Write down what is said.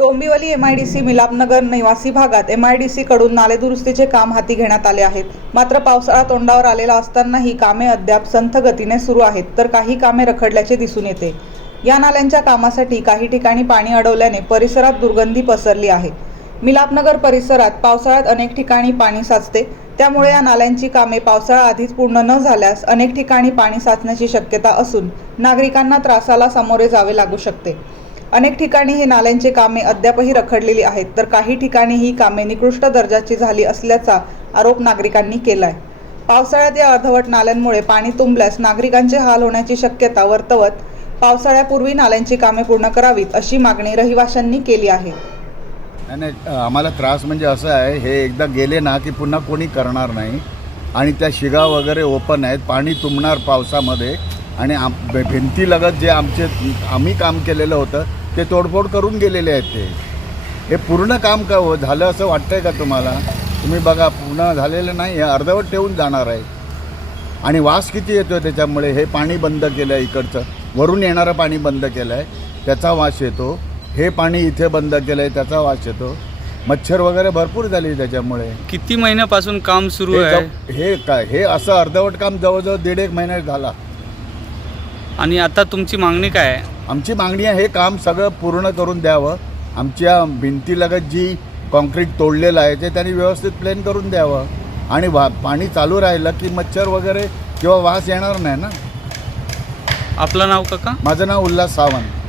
Dombivli C Milapnagar निवासी भागात M आयकडून सीकडून नालेदुरुस्तीचे काम हाती घेण्यात आले आहेत. मात्र पावसाळा तोंडावर आलेला असतानाही कामे अद्याप संथ गतीने सुरू आहेत तर काही कामे रखडल्याचे दिसून येते. या नाल्यांच्या कामासाठी काही ठिकाणी पाणी अडवल्याने परिसरात दुर्गंधी पसरली आहे. मिलापनगर परिसरात पावसाळ्यात अनेक ठिकाणी पाणी साचते त्यामुळे या नाल्यांची कामे पावसाळा आधीच पूर्ण न झाल्यास अनेक ठिकाणी पाणी साचण्याची शक्यता असून नागरिकांना त्रासाला सामोरे जावे लागू शकते. अनेक ठिकाणी ही नाल्यांची कामे अद्यापही रखडलेली आहेत तर काही ठिकाणी ही कामे निकृष्ट दर्जाची झाली असल्याचा आरोप नागरिकांनी केलाय. पावसाळ्यात या अर्धवट नाल्यांमुळे पाणी तुंबल्यास नागरिकांचे हाल होण्याची शक्यता वर्तवत पावसाळ्यापूर्वी नाल्यांची कामे पूर्ण करावीत अशी मागणी रहिवाशांनी केली आहे. नाही आम्हाला त्रास म्हणजे असं आहे हे एकदा गेले ना की पुन्हा कोणी करणार नाही. आणि त्या शिगा वगैरे ओपन आहेत पाणी तुंबणार पावसामध्ये. आणि आम भिंतीलगत जे आमचे आम्ही काम केलेलं होतं ते तोडफोड करून गेलेले आहेत ते. हे पूर्ण काम का हो- झालं असं वाटतंय का तुम्हाला? तुम्ही बघा पूर्ण झालेलं नाही हे अर्धवट ठेवून जाणार आहे. आणि वास किती येतो त्याच्यामुळे? हे पाणी बंद केलं आहे इकडचं. वरून येणारं पाणी बंद केलं आहे त्याचा वास येतो. हे पाणी इथे बंद केलं आहे त्याचा वास येतो. मच्छर वगैरे भरपूर झाली त्याच्यामुळे. किती महिन्यापासून काम सुरू आहे? हे काय? हे असं अर्धवट काम जवळजवळ दीड एक महिन्यात झाला. आणि आता तुमची मागणी काय आहे? आमची मागणी आहे हे काम सगळं पूर्ण करून द्यावं. आमच्या भिंतीलगत जी कॉन्क्रीट तोडलेलं आहे ते त्यांनी व्यवस्थित प्लेन करून द्यावं. आणि वा पाणी चालू राहिलं की मच्छर वगैरे किंवा वास येणार नाही ना? आपलं नाव काका? माझं नाव उल्हास सावंत.